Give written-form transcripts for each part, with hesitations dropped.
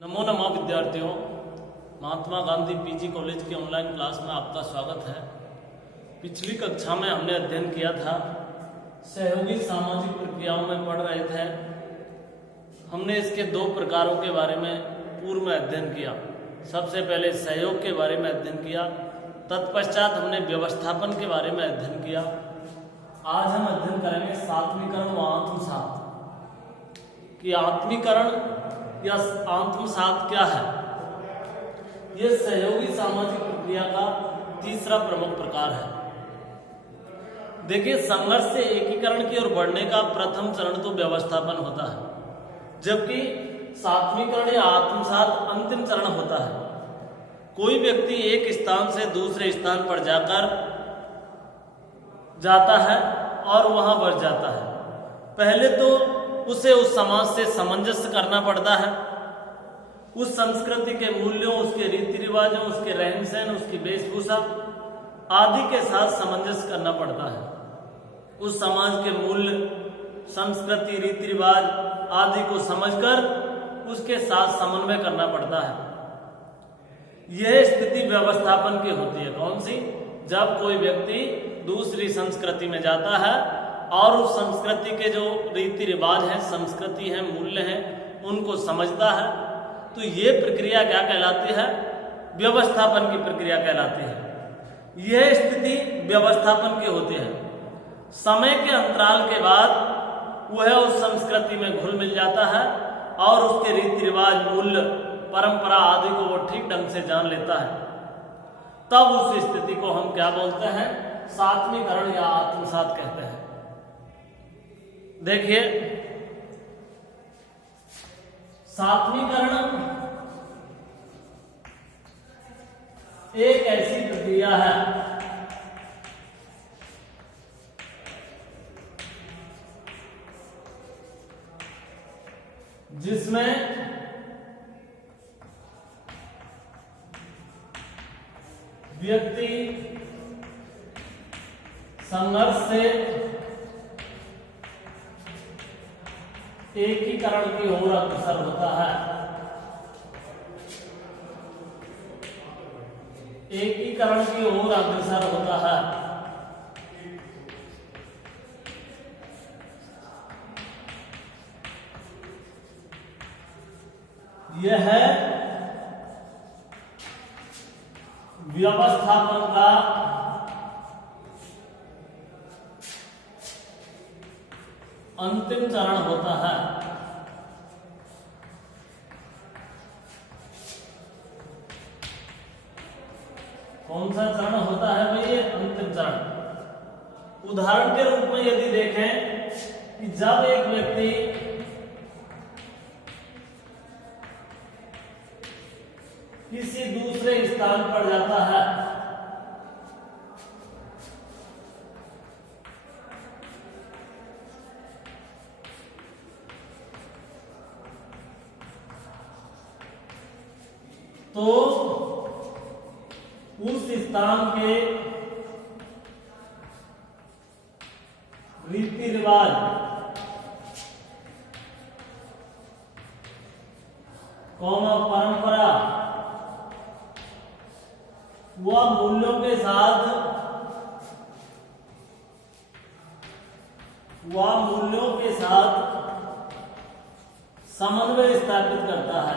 नमो नमः विद्यार्थियों, Mahatma Gandhi PG college के ऑनलाइन क्लास में आपका स्वागत है। पिछली कक्षा में हमने अध्ययन किया था, सहयोगी सामाजिक प्रक्रियाओं में पढ़ रहे थे। हमने इसके दो प्रकारों के बारे में पूर्व में अध्ययन किया। सबसे पहले सहयोग के बारे में अध्ययन किया, तत्पश्चात हमने व्यवस्थापन के बारे में अध्ययन किया। आज हम अध्ययन करेंगे सात्वीकरण व आत्मसात कि आत्मीकरण या आत्मसात क्या है। यह सहयोगी सामाजिक प्रक्रिया का तीसरा प्रमुख प्रकार है। देखिए, संघर्ष से एकीकरण की ओर बढ़ने का प्रथम चरण तो व्यवस्थापन होता है, जबकि सात्वीकरण या आत्मसात अंतिम चरण होता है। कोई व्यक्ति एक स्थान से दूसरे स्थान पर जाता है और वहां बढ़ जाता है। पहले तो उसे उस समाज से सामंजस्य करना पड़ता है, उस संस्कृति के मूल्यों, उसके रीति रिवाजों, उसके रहन सहन, उसकी वेशभूषा आदि के साथ सामंजस्य करना पड़ता है। उस समाज के मूल्य, संस्कृति, रीति रिवाज आदि को समझकर उसके साथ समन्वय करना पड़ता है। यह स्थिति व्यवस्थापन की होती है। कौन सी? जब कोई व्यक्ति दूसरी संस्कृति में जाता है और उस संस्कृति के जो रीति रिवाज हैं, संस्कृति है, मूल्य हैं, उनको समझता है, तो ये प्रक्रिया क्या कहलाती है? व्यवस्थापन की प्रक्रिया कहलाती है। यह स्थिति व्यवस्थापन की होती है। समय के अंतराल के बाद वह उस संस्कृति में घुल मिल जाता है और उसके रीति रिवाज, मूल्य, परंपरा आदि को वो ठीक ढंग से जान लेता है। तब उस स्थिति को हम क्या बोलते हैं? सात्वीकरण या आत्मसात कहते हैं। देखिए, सात्वीकरण एक ऐसी प्रक्रिया है जिसमें व्यक्ति संघर्ष से एकीकरण की ओर अग्रसर होता है। एकीकरण की ओर अग्रसर होता है। यह है व्यवस्थापन का अंतिम चरण होता है। कौन सा चरण होता है भाई? ये अंतिम चरण। उदाहरण के रूप में यदि देखें कि जब एक व्यक्ति किसी दूसरे स्थान पर जाता है तो उस स्थान के रीति रिवाज, परंपरा व मूल्यों के साथ समन्वय स्थापित करता है।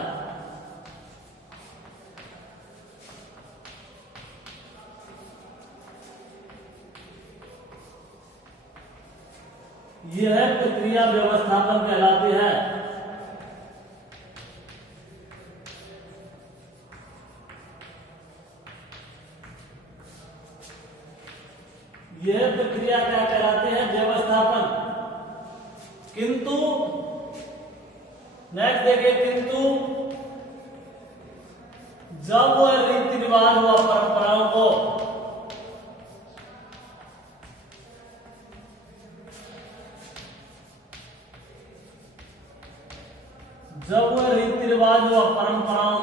यह प्रक्रिया व्यवस्थापन कहलाती है। यह प्रक्रिया क्या कहलाती है? व्यवस्थापन। किंतु नेक्स्ट देखिए, किंतु जब वह रीति रिवाज व परंपराओं को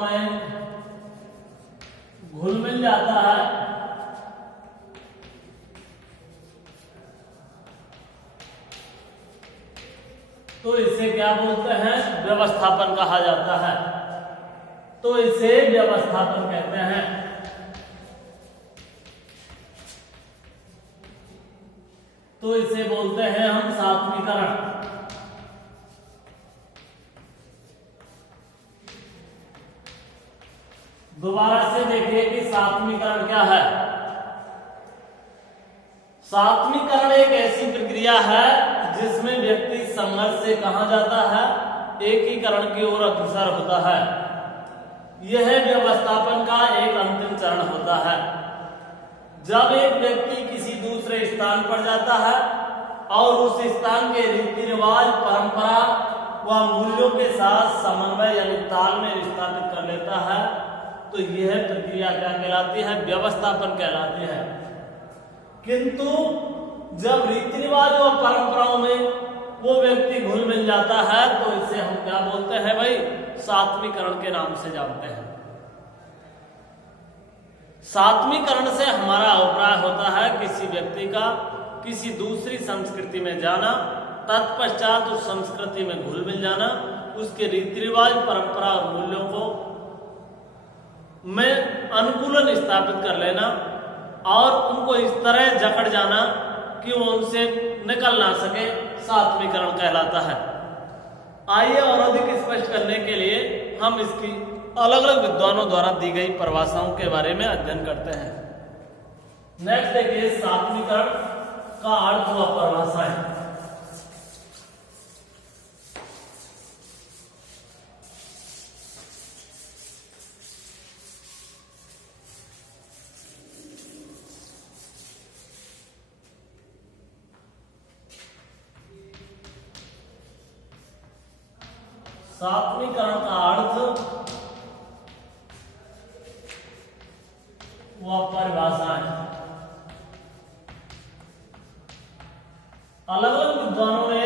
में घुल मिल जाता है तो इसे क्या बोलते हैं? व्यवस्थापन कहा जाता है। तो इसे व्यवस्थापन कहते हैं। तो इसे बोलते हैं हम सात्वीकरण। दोबारा से देखिए कि सात्वीकरण क्या है। सात्वीकरण एक ऐसी प्रक्रिया है जिसमें व्यक्ति संघर्ष से कहां जाता है, एकीकरण की ओर अग्रसर होता है। यह व्यवस्थापन का एक अंतिम चरण होता है। जब एक व्यक्ति किसी दूसरे स्थान पर जाता है और उस स्थान के रीति रिवाज, परंपरा व मूल्यों के साथ समन्वय यानी तालमेल स्थापित कर लेता है, तो यह प्रक्रिया क्या कहलाती है, व्यवस्थापन कहलाती है। किंतु जब रीति रिवाज और परंपराओं में वो व्यक्ति घुल मिल जाता है तो इसे हम क्या बोलते हैं भाई, सात्वीकरण के नाम से जानते हैं। सात्वीकरण से हमारा अभिप्राय होता है किसी व्यक्ति का किसी दूसरी संस्कृति में जाना, तत्पश्चात उस संस्कृति में घुल मिल जाना, उसके रीति रिवाज, परंपरा और मूल्यों को में अनुकूलन स्थापित कर लेना और उनको इस तरह जकड़ जाना कि वो उनसे निकल ना सके, सात्वीकरण कहलाता है। आइए और अधिक स्पष्ट करने के लिए हम इसकी अलग अलग विद्वानों द्वारा दी गई परिभाषाओं के बारे में अध्ययन करते हैं। नेक्स्ट देखिए, सात्वीकरण का अर्थ व परिभाषाएं। सात्वीकरण का अर्थ व परिभाषाएं। अलग अलग विद्वानों ने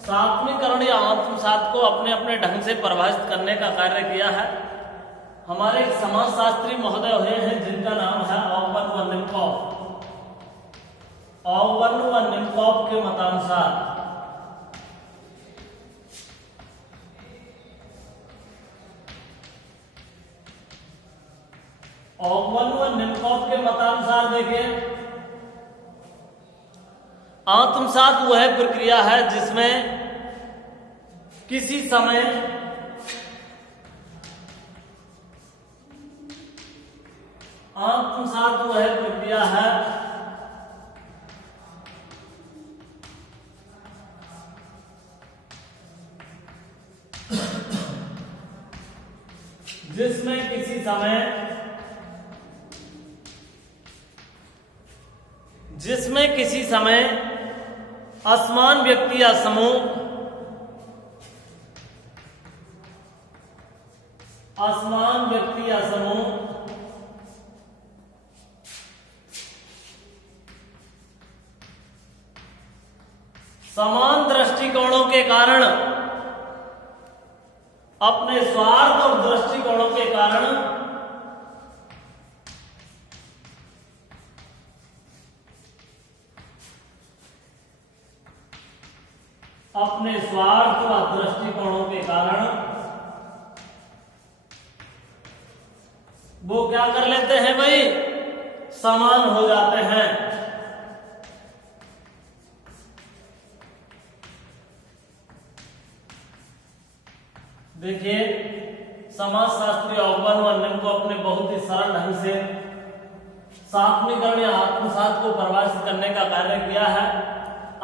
सात्वीकरण या आत्मसात को अपने अपने ढंग से परिभाषित करने का कार्य किया है। हमारे एक समाजशास्त्री महोदय हुए हैं जिनका नाम है ऑगबर्न व निमकॉफ। ऑगबर्न व निमकॉफ के मतानुसार देखिए, आत्मसात वह प्रक्रिया है जिसमें किसी समय आत्मसात वह प्रक्रिया है जिसमें किसी समय असमान व्यक्ति या समूह समान दृष्टिकोणों के कारण, अपने स्वार्थ और दृष्टिकोणों के कारण वो क्या कर लेते हैं भाई, समान हो जाते हैं। देखिए, समाजशास्त्री ऑगबर्न व निमकॉफ ने बहुत ही सरल ढंग से सात्वीकरण या आत्मसात को परिभाषित करने का कार्य किया है।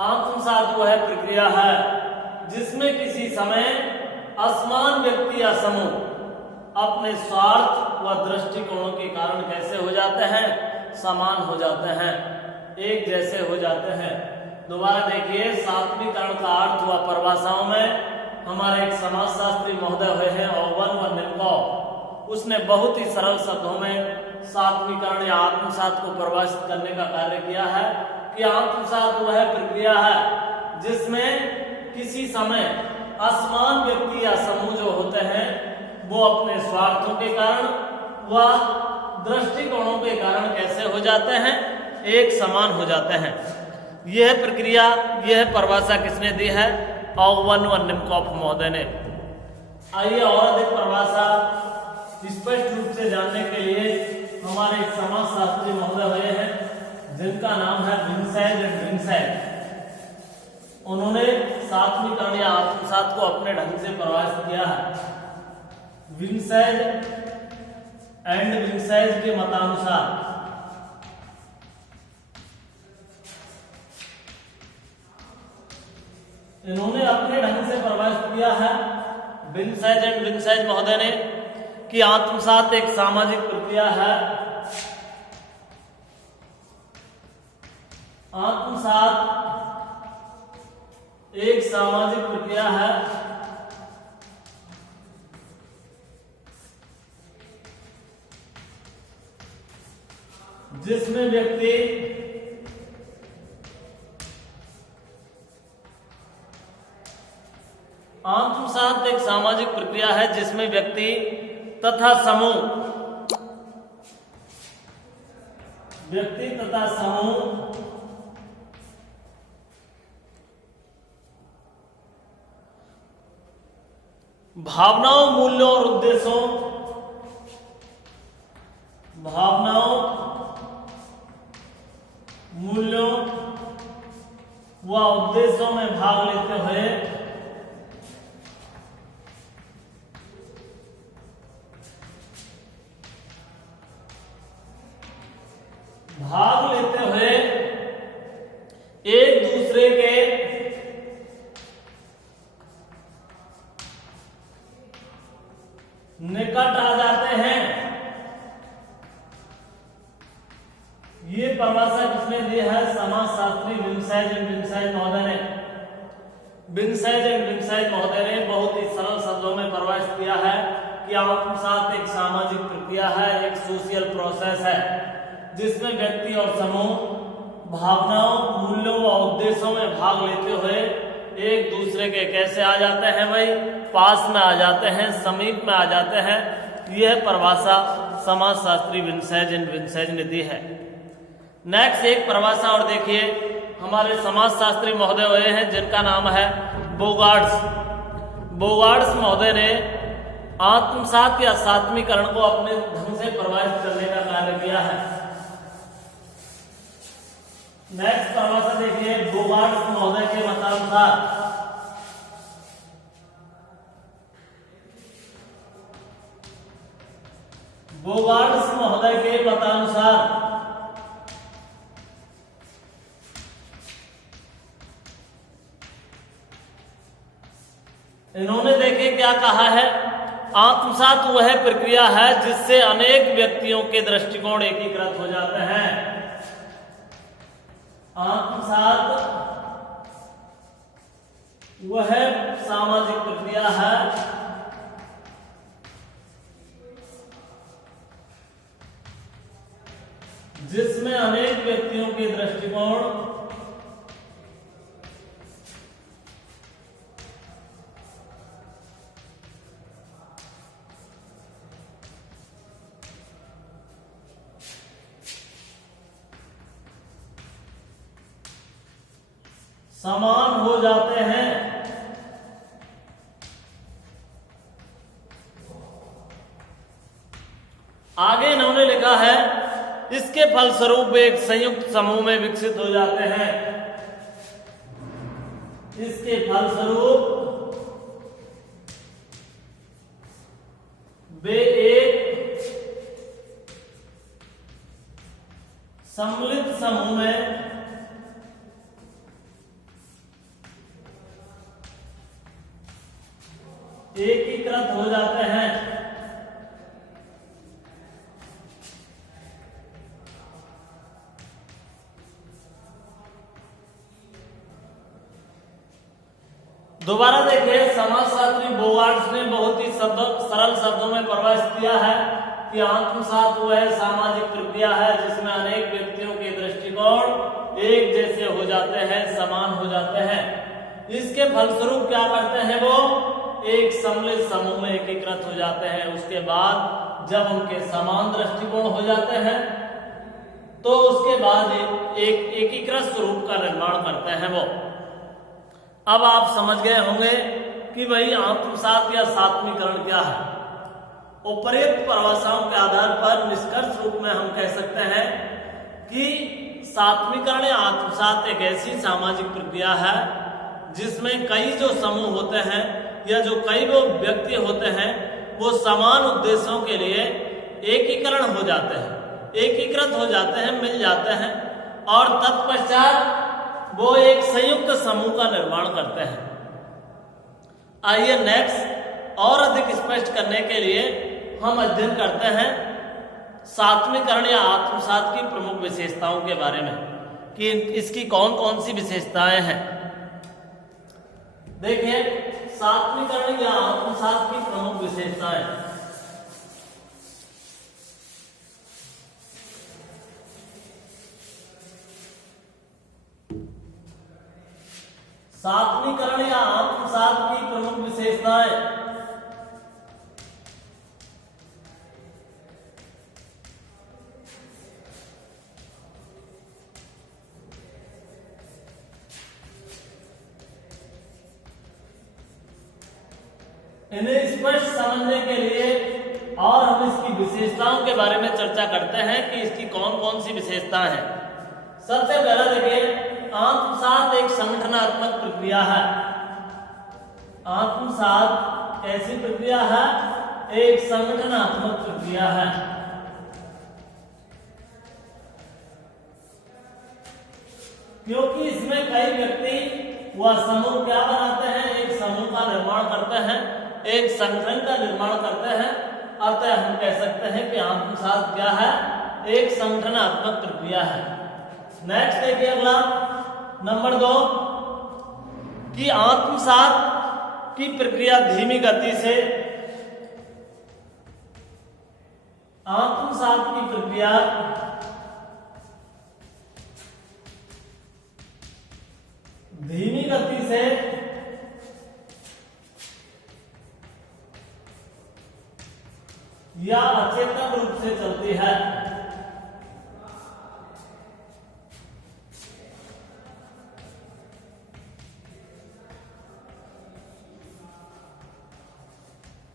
आत्मसात वह प्रक्रिया है जिसमें किसी समय असमान व्यक्ति या समूह अपने स्वार्थ व दृष्टिकोणों के कारण कैसे हो जाते हैं, समान हो जाते हैं, एक जैसे हो जाते हैं। दोबारा देखिए, सात्वीकरण का अर्थ व परिभाषाओं में हमारे एक समाजशास्त्री महोदय हुए हैं ऑगबर्न व निमकॉफ। उसने बहुत ही सरल शब्दों में सात्वीकरण या आत्मसात को परिभाषित करने का कार्य किया है कि आत्मसात वह प्रक्रिया है जिसमें किसी समय असमान व्यक्ति या समूह जो होते हैं वो अपने स्वार्थों के कारण व दृष्टिकोणों के कारण कैसे हो जाते हैं, एक समान हो जाते हैं। यह प्रक्रिया, यह परिभाषा किसने दी है, ऑगबर्न व निमकॉफ महोदय ने। आइए और अधिक परिभाषा जानने के लिए हमारे एक समाजशास्त्री महोदय हुए हैं जिनका नाम है विंसेंट एंड विंसेंट। उन्होंने सात्वीकरण या आत्मसात को अपने ढंग से परिभाषित किया है। विंसेंट एंड विंसेंट के मतानुसार इन्होंने अपने ढंग से परिभाषित किया है विंसेंट एंड विंसेंट महोदय ने कि आत्मसात एक सामाजिक प्रक्रिया है। आत्मसात एक सामाजिक प्रक्रिया है जिसमें व्यक्ति आत्मसात एक सामाजिक प्रक्रिया है जिसमें व्यक्ति तथा समूह भावनाओं, मूल्यों और उद्देश्यों व उद्देश्यों में भाग लेते हुए एक दूसरे के निकट आ जाते हैं। ये परिभाषा किसने दी है? समाजशास्त्री विंसेंट एंड विंसेंट महोदय ने। विंसेंट एंड विंसेंट महोदय ने बहुत ही सरल शब्दों में परिभाषित किया है कि आत्मसात एक सामाजिक प्रक्रिया है, एक सोशल प्रोसेस है जिसमें व्यक्ति और समूह भावनाओं, मूल्यों व उद्देश्यों में भाग लेते हुए एक दूसरे के कैसे आ जाते हैं भाई, पास में आ जाते हैं, समीप में आ जाते हैं। यह परिभाषा समाजशास्त्री विंसेंट एंड विंसेंट ने दी है। नेक्स्ट एक परिभाषा और देखिए, हमारे समाजशास्त्री महोदय हुए हैं जिनका नाम है बोगार्ड्स। बोगार्ड्स महोदय ने आत्मसात या सात्वीकरण को अपने ढंग से परिभाषित करने का कार्य किया है। नेक्स्ट परिभाषा देखिए, बोगार्ड्स महोदय के मतानुसार इन्होंने देखे क्या कहा है, आत्मसात वह प्रक्रिया है जिससे अनेक व्यक्तियों के दृष्टिकोण एकीकृत हो जाते हैं। आत्मसात वह सामाजिक प्रक्रिया है जिसमें अनेक व्यक्तियों के दृष्टिकोण समान हो जाते हैं। आगे इन्होंने लिखा है, इसके फलस्वरूप एक संयुक्त समूह में विकसित हो जाते हैं। इसके फलस्वरूप वे एक सम्मिलित समूह में एकीकृत हो जाते हैं। दोबारा देखिए, समाजशास्त्री बोगार्ड्स ने बहुत ही सरल शब्दों में परिभाषित किया है कि आत्मसात वह सामाजिक प्रक्रिया है जिसमें अनेक व्यक्तियों के दृष्टिकोण एक जैसे हो जाते हैं, समान हो जाते हैं। इसके फलस्वरूप क्या करते हैं, वो एक सम्मिलित समूह में एकीकृत हो जाते हैं। उसके बाद जब उनके समान दृष्टिकोण हो जाते हैं तो उसके बाद एक एकीकृत स्वरूप का निर्माण करते हैं वो। अब आप समझ गए होंगे कि भाई आत्मसात या सात्वीकरण क्या है। उपर्युक्त परिभाषाओं के आधार पर निष्कर्ष रूप में हम कह सकते हैं कि सात्मीकरण या आत्मसात एक ऐसी सामाजिक प्रक्रिया है जिसमें कई जो समूह होते हैं या जो कई वो व्यक्ति होते हैं वो समान उद्देश्यों के लिए एकीकरण हो जाते हैं, एकीकृत हो जाते हैं, मिल जाते हैं और तत्पश्चात वो एक संयुक्त समूह का निर्माण करते हैं। आइए नेक्स्ट और अधिक स्पष्ट करने के लिए हम अध्ययन करते हैं सात्मीकरण या आत्मसात की प्रमुख विशेषताओं के बारे में कि इसकी कौन कौन सी विशेषताएं हैं। देखिए, सात्मीकरण या आत्मसात की प्रमुख विशेषताएं। सात्मीकरण या आत्मसात की प्रमुख विशेषताएं। इन्हें स्पष्ट समझने के लिए और हम इसकी विशेषताओं के बारे में चर्चा करते हैं कि इसकी कौन कौन सी विशेषताएं हैं। सबसे पहला देखिए, आत्मसात एक संगठनात्मक प्रक्रिया है। आत्मसात ऐसी प्रक्रिया है, एक संगठनात्मक प्रक्रिया है। क्योंकि इसमें कई व्यक्ति वह समूह क्या बनाते हैं, एक समूह का निर्माण करते हैं, एक संगठन का निर्माण करते हैं। अतः हम कह सकते हैं कि आत्मसात क्या है, एक संगठनात्मक प्रक्रिया है। नेक्स्ट देखिए अगला नंबर 2 कि आत्मसात की प्रक्रिया धीमी गति से, आत्मसात की प्रक्रिया धीमी गति से या अचेतन रूप से चलती है।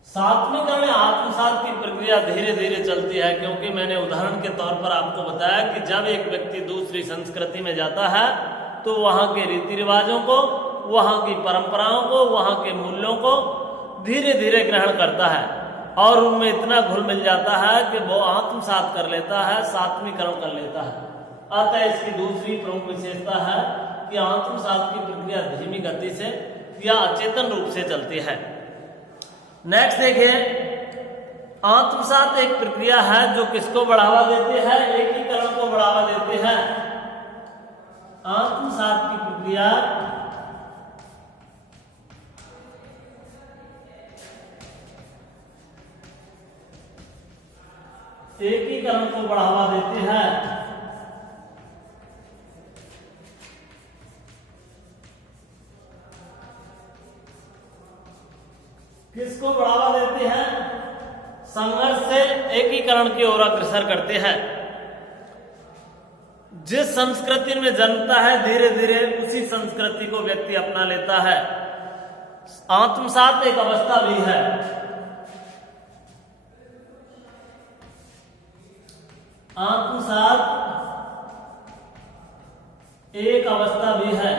सात्मीकरण आत्मसात की प्रक्रिया धीरे धीरे चलती है, क्योंकि मैंने उदाहरण के तौर पर आपको बताया कि जब एक व्यक्ति दूसरी संस्कृति में जाता है तो वहां के रीति रिवाजों को, वहां की परंपराओं को, वहां के मूल्यों को धीरे धीरे ग्रहण करता है और उनमें इतना घुल मिल जाता है कि वो आत्मसात कर लेता है, सात्मीकरण कर लेता है। अतः इसकी दूसरी प्रमुख विशेषता है कि आत्मसात की प्रक्रिया धीमी गति से या अचेतन रूप से चलती है। नेक्स्ट देखिए, आत्मसात एक प्रक्रिया है जो किसको बढ़ावा देती है, एकीकरण को बढ़ावा देती है। आत्मसात की प्रक्रिया एकीकरण को बढ़ावा देती है। किसको बढ़ावा देती है, संघर्ष से एकीकरण की ओर अग्रसर करती है। जिस संस्कृति में जन्मता है धीरे धीरे उसी संस्कृति को व्यक्ति अपना लेता है। आत्मसात एक अवस्था भी है। आत्मसात एक अवस्था भी है,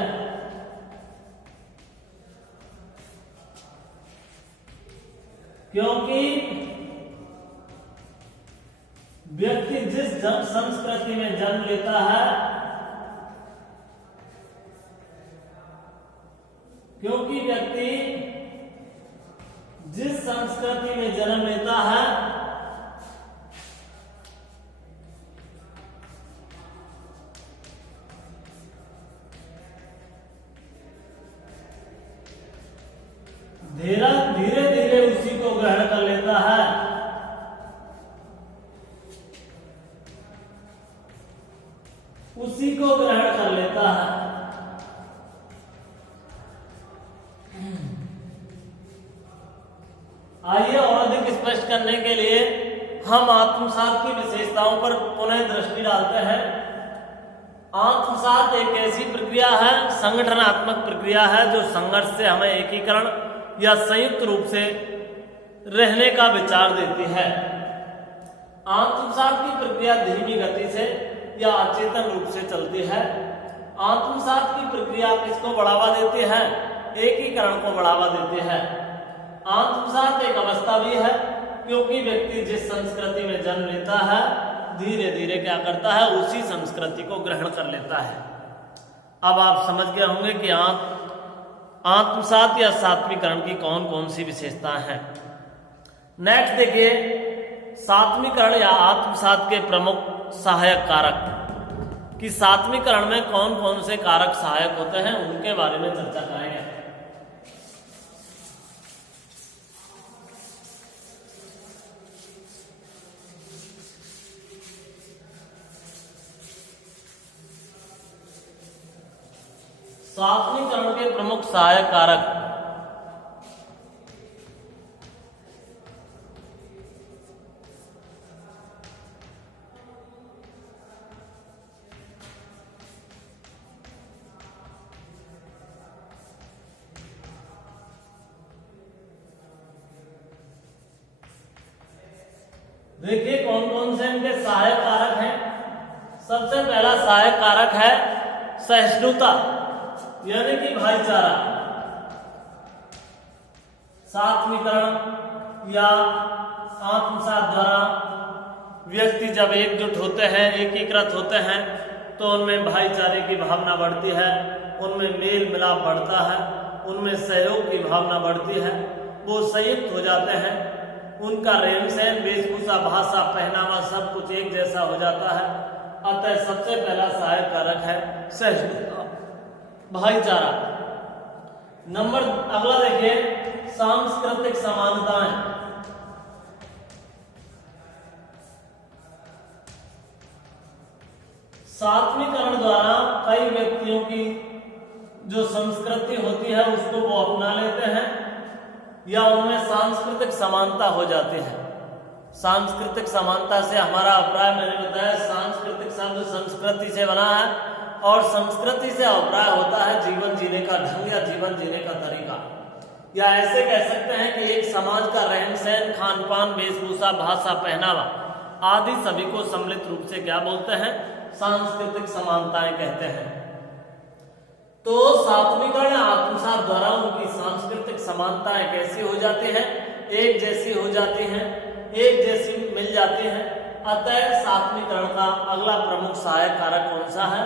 क्योंकि व्यक्ति जिस संस्कृति में जन्म लेता है, क्योंकि व्यक्ति जिस संस्कृति में जन्म लेता है धीरे धीरे उसी को ग्रहण कर लेता है। उसी को ग्रहण कर लेता है। आइए और अधिक स्पष्ट करने के लिए हम आत्मसात की विशेषताओं पर पुनः दृष्टि डालते हैं। आत्मसात एक ऐसी प्रक्रिया है, संगठनात्मक प्रक्रिया है जो संघर्ष से हमें एकीकरण या संयुक्त रूप से रहने का विचार देती है। आत्मसात की प्रक्रिया धीमी गति से या अचेतन रूप से चलती है। आत्मसात की प्रक्रिया किसको बढ़ावा देती है? एकीकरण को बढ़ावा देती है। आत्मसात एक अवस्था भी है, क्योंकि व्यक्ति जिस संस्कृति में जन्म लेता है धीरे धीरे क्या करता है, उसी संस्कृति को ग्रहण कर लेता है। अब आप समझ गए होंगे कि आत्मसात या सात्वीकरण की कौन कौन सी विशेषताएं हैं। नेक्स्ट देखिए, सात्वीकरण या आत्मसात के प्रमुख सहायक कारक कि सात्वीकरण में कौन कौन से कारक सहायक होते हैं, उनके बारे में चर्चा करेंगे। सात्वीकरण के प्रमुख सहायक कारक देखिए कौन कौन से इनके सहायक कारक हैं। सबसे पहला सहायक कारक है सहिष्णुता, यानी कि भाईचारा। सात्वीकरण या आत्मसात द्वारा व्यक्ति जब एकजुट होते हैं, एकीकृत होते हैं, तो उनमें भाईचारे की भावना बढ़ती है, उनमें मेल मिलाप बढ़ता है, उनमें सहयोग की भावना बढ़ती है, वो संयुक्त हो जाते हैं, उनका रहन सहन, वेशभूषा, भाषा, पहनावा सब कुछ एक जैसा हो जाता है। अतः सबसे पहला सहायक कारक है सहिष्णुता, भाईचारा। अगला देखिए, सांस्कृतिक समानताएं। सात्वीकरण द्वारा कई व्यक्तियों की जो संस्कृति होती है उसको वो अपना लेते हैं या उनमें सांस्कृतिक समानता हो जाती है। सांस्कृतिक समानता से हमारा अभिप्राय, मैंने बताया, सांस्कृतिक शब्द संस्कृति से बना है और संस्कृति से अभिप्राय होता है जीवन जीने का ढंग या जीवन जीने का तरीका। या ऐसे कह सकते हैं कि एक समाज का रहन सहन, खान पान, वेशभूषा, भाषा, पहनावा आदि सभी को सम्मिलित रूप से क्या बोलते हैं? सांस्कृतिक समानताएं कहते हैं। तो सात्वीकरण आत्मसात द्वारा उनकी सांस्कृतिक समानताएं कैसी हो जाती हैं? एक जैसी हो जाती हैं, एक जैसी मिल जाती हैं। अतः सात्वीकरण का अगला प्रमुख सहायक कारक कौन सा है?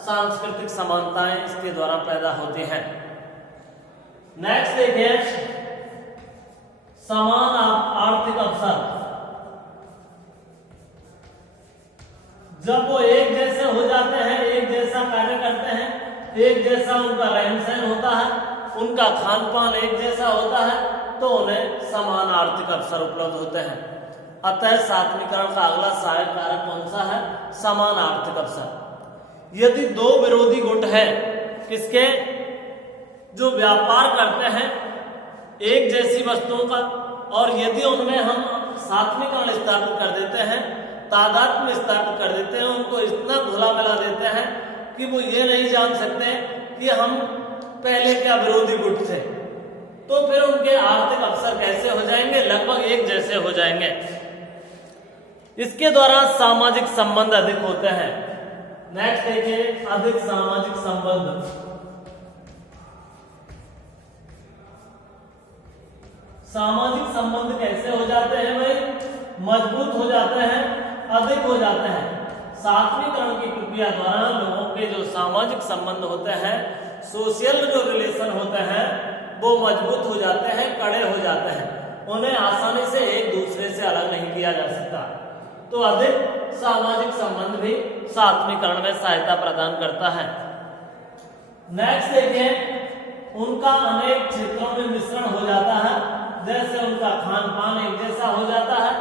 सांस्कृतिक समानताएं इसके द्वारा पैदा होती हैं। नेक्स्ट देखिए, समान आर्थिक अवसर। जब वो एक जैसे हो जाते हैं, एक जैसा कार्य करते हैं, एक जैसा उनका रहन सहन होता है, उनका खान पान एक जैसा होता है, तो उन्हें समान आर्थिक अवसर उपलब्ध होते हैं। अतः सात्वीकरण का अगला सहायक कारक कौन सा है? समान आर्थिक अवसर। यदि दो विरोधी गुट है, किसके? जो व्यापार करते हैं एक जैसी वस्तुओं का, और यदि उनमें हम सात्वीकरण स्थापित कर देते हैं, तादात्म्य स्थापित कर देते हैं, उनको इतना घुला मिला देते हैं कि वो ये नहीं जान सकते कि हम पहले क्या विरोधी गुट थे, तो फिर उनके आर्थिक अवसर कैसे हो जाएंगे? लगभग एक जैसे हो जाएंगे। इसके द्वारा सामाजिक संबंध अधिक होते हैं। नेक्स्ट देखिए, अधिक सामाजिक संबंध। सामाजिक संबंध कैसे हो जाते हैं भाई? मजबूत हो जाते हैं, अधिक हो जाते हैं। सात्वीकरण की प्रक्रिया द्वारा लोगों के जो सामाजिक संबंध होते हैं, सोशल जो रिलेशन होते हैं, वो मजबूत हो जाते हैं, कड़े हो जाते हैं। उन्हें आसानी से एक दूसरे से अलग नहीं किया जा सकता। तो अधिक सामाजिक संबंध भी सात्वीकरण में सहायता प्रदान करता है। नेक्स्ट देखिए, उनका अनेक क्षेत्रों में मिश्रण हो जाता है। जैसे उनका खान पान एक जैसा हो जाता है,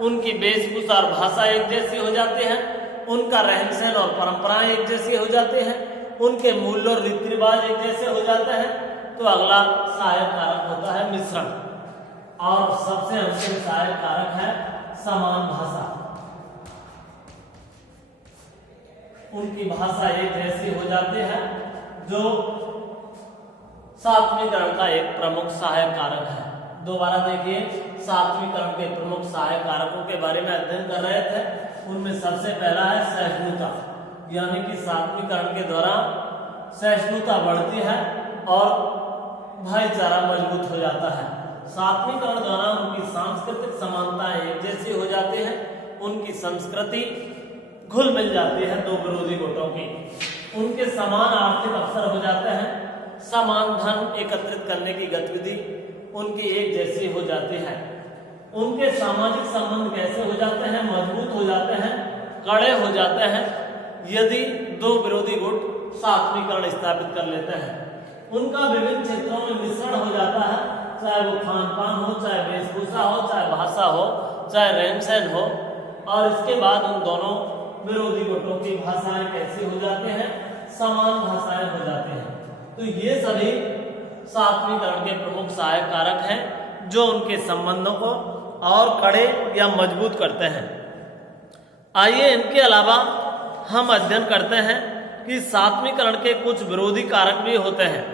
उनकी वेशभूषा और भाषा एक जैसी हो जाती है, उनका रहन सहन और परंपराएं एक जैसी हो जाती हैं, उनके मूल्य और रीति रिवाज एक जैसे हो जाते हैं। तो अगला सहायक कारक होता है मिश्रण, और सबसे अंतिम सहायक कारक है समान भाषा। उनकी भाषा एक जैसी हो जाती है, जो सात्वीकरण का एक प्रमुख सहायक कारक है। दोबारा देखिए, सात्विकरण के प्रमुख सहायक कारकों के बारे में अध्ययन कर रहे थे। उनमें सबसे पहला है सहिष्णुता, यानी कि सात्विकरण के द्वारा सहिष्णुता बढ़ती है और भाईचारा मजबूत हो जाता है। सात्विकरण द्वारा उनकी सांस्कृतिक समानताएं एक जैसी हो जाती है, उनकी संस्कृति घुल मिल जाती है दो विरोधी गुटों की, उनके समान आर्थिक अवसर हो जाते हैं, समान धन एकत्रित करने की गतिविधि उनकी एक जैसी हो जाती है, उनके सामाजिक संबंध कैसे हो जाते हैं, मजबूत हो जाते हैं, कड़े हो जाते हैं यदि दो विरोधी गुट सात्विकरण स्थापित कर लेते हैं। उनका विभिन्न क्षेत्रों में मिश्रण हो जाता है, चाहे वो खान पान हो, चाहे वेशभूषा हो, चाहे भाषा हो, चाहे रहन सहन हो, और इसके बाद उन दोनों विरोधी गुटों की भाषाएं कैसी हो जाती हैं, समान भाषाएं हो जाती हैं। तो ये सभी सात्विकरण के प्रमुख सहायक कारक हैं जो उनके संबंधों को और कड़े या मजबूत करते हैं। आइए इनके अलावा हम अध्ययन करते हैं कि सात्विकरण के कुछ विरोधी कारक भी होते हैं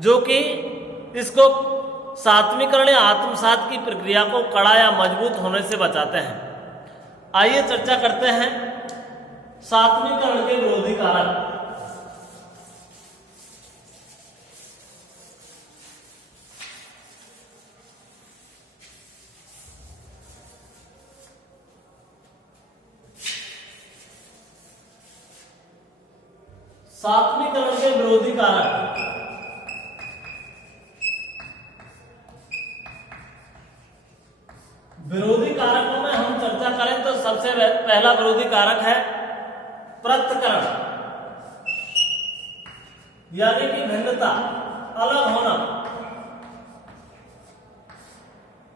जो कि इसको सात्विकरण या आत्मसात की प्रक्रिया को कड़ा या मजबूत होने से बचाते हैं। आइए चर्चा करते हैं सात्विकरण के विरोधी कारक। सात्विकरण के विरोधी कारक। विरोधी कारकों में हम चर्चा करें तो सबसे पहला विरोधी कारक है पृथक्करण, यानी कि भिन्नता, अलग होना।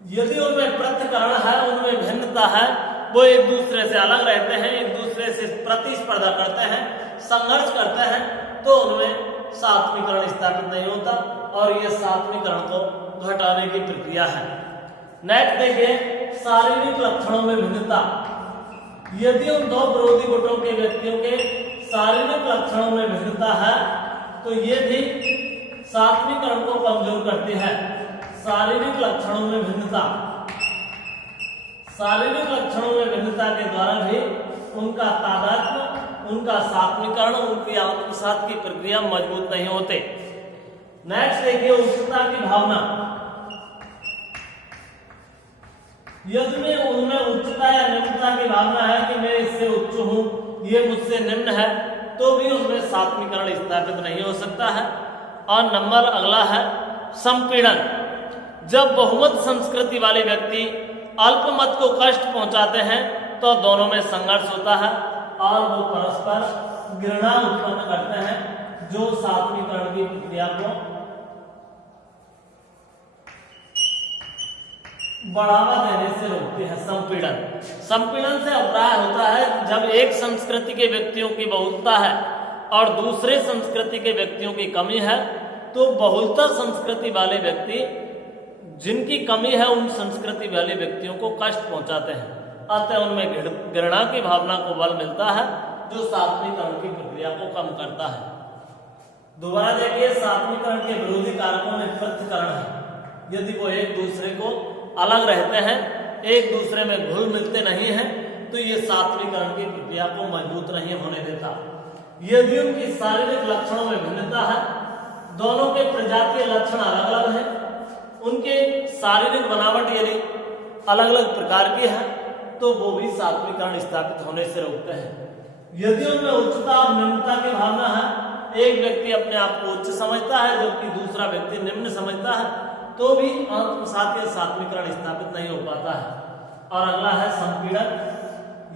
यदि उनमें पृथक्करण है, उनमें भिन्नता है, वो एक दूसरे से अलग रहते हैं, एक दूसरे से प्रतिस्पर्धा करते हैं, संघर्ष करते हैं, तो उनमें सात्विकरण स्थापित नहीं होता और ये सात्विकरण को घटाने की प्रक्रिया है। नेक्स्ट देखिए, शारीरिक लक्षणों में भिन्नता। यदि उन दो विरोधी गुटों के व्यक्तियों के शारीरिक लक्षणों में भिन्नता है तो ये भी सात्विकरण को कमजोर करती है। शारीरिक लक्षणों में भिन्नता, शारीरिक लक्षणों में भिन्नता के द्वारा भी उनका तादात्म्य, उनका सात्विकरण, उनकी आत्मसात की प्रक्रिया मजबूत नहीं होते। नेक्स्ट देखिए, उच्चता की भावना। यदि उनमें उच्चता या निम्नता की भावना है कि मैं इससे उच्च हूं, ये मुझसे निम्न है, तो भी उनमें सात्विकरण स्थापित नहीं हो सकता है। और नंबर अगला है संपीड़न। जब बहुमत संस्कृति वाले व्यक्ति अल्पमत को कष्ट पहुंचाते हैं तो दोनों में संघर्ष होता है और वो परस्पर घृणा उत्पन्न करते हैं जो सात्विकरण की प्रक्रिया को बढ़ावा देने से रोकती है। संपीड़न, संपीड़न से अभिप्राय होता है जब एक संस्कृति के व्यक्तियों की बहुलता है और दूसरे संस्कृति के व्यक्तियों की कमी है, तो बहुलता संस्कृति वाले व्यक्ति जिनकी कमी है उन संस्कृति वाले व्यक्तियों को कष्ट पहुंचाते हैं, अतः उनमें घृणा की भावना को बल मिलता है जो सात्विकरण की प्रक्रिया को कम करता है। दोबारा देखिए, सात्विकरण के विरोधी कारकों में पृथक्करण है। यदि वो एक दूसरे को अलग रहते हैं, एक दूसरे में घुल मिलते नहीं हैं, तो ये सात्विकरण की प्रक्रिया को मजबूत नहीं होने देता। यदि उनकी शारीरिक लक्षणों में भिन्नता है, दोनों के प्रजातीय लक्षण अलग अलग हैं, उनके शारीरिक बनावट यदि अलग अलग प्रकार की है, तो वो भी सात्विकरण स्थापित होने से रोकते हैं। यदि उनमें उच्चता और निम्नता की भावना है, एक व्यक्ति अपने आप को उच्च समझता है जबकि दूसरा व्यक्ति निम्न समझता है, तो भी आत्मसात या सात्विकरण स्थापित नहीं हो पाता है। और अगला है संपीड़न,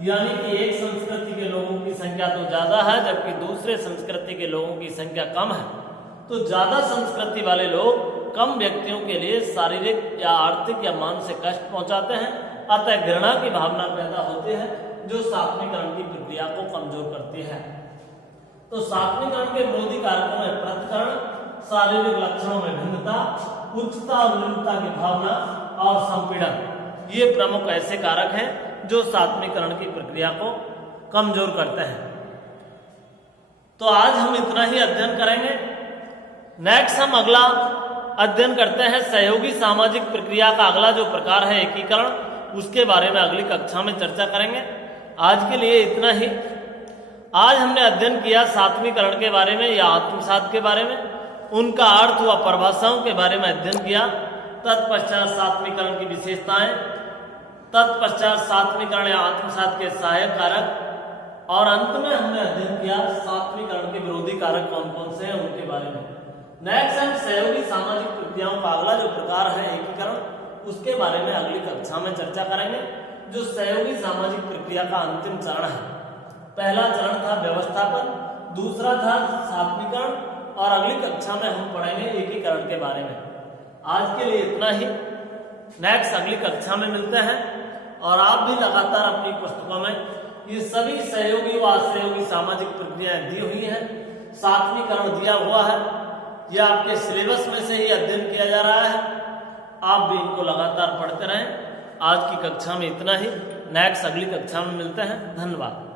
यानी कि एक संस्कृति के लोगों की संख्या तो ज्यादा है जबकि दूसरे संस्कृति के लोगों की संख्या कम है, तो ज्यादा संस्कृति वाले लोग कम व्यक्तियों के लिए शारीरिक या आर्थिक या मानसिक कष्ट पहुंचाते हैं, अतः घृणा की भावना पैदा होती है जो सात्विकरण की प्रक्रिया को कमजोर करती है। तो सात्विकरण के विरोधी कारकों में पृथक्करण, शारीरिक लक्षणों में भिन्नता, उच्चता और निम्नता की भावना और संपीड़न, ये प्रमुख ऐसे कारक हैं जो सात्विकरण की प्रक्रिया को कमजोर करते हैं। तो आज हम इतना ही अध्ययन करेंगे। नेक्स्ट हम अगला अध्ययन करते हैं सहयोगी सामाजिक प्रक्रिया का अगला जो प्रकार है एकीकरण, उसके बारे में अगली कक्षा में चर्चा करेंगे। आज के लिए इतना ही। आज हमने अध्ययन किया सात्वीकरण के बारे में या आत्मसात के बारे में, उनका अर्थ व परिभाषाओं के बारे में अध्ययन किया। तत्पश्चात सात्वीकरण की विशेषताएं, तत्पश्चात सात्वीकरण या आत्मसात के सहायक कारक, और अंत में हमने अध्ययन किया सात्वीकरण के विरोधी कारक कौन कौन से हैं उनके बारे में। नेक्स्ट हम सहयोगी सामाजिक प्रक्रियाओं का अगला जो प्रकार है एकीकरण, उसके बारे में अगली कक्षा में चर्चा करेंगे। जो सहयोगी सामाजिक प्रक्रिया का अंतिम चरण है, पहला चरण था व्यवस्थापन, दूसरा था सात्वीकरण, और अगली कक्षा में हम पढ़ेंगे एकीकरण के बारे में। आज के लिए इतना ही। नेक्स्ट अगली कक्षा में मिलते हैं। और आप भी लगातार अपनी पुस्तकों में ये सभी सहयोगी व असहयोगी सामाजिक प्रक्रियाएं दी हुई हैं, सात्वीकरण दिया हुआ है, यह आपके सिलेबस में से ही अध्ययन किया जा रहा है। आप भी इनको लगातार पढ़ते रहें। आज की कक्षा में इतना ही। नेक्स्ट अगली कक्षा में मिलते हैं। धन्यवाद।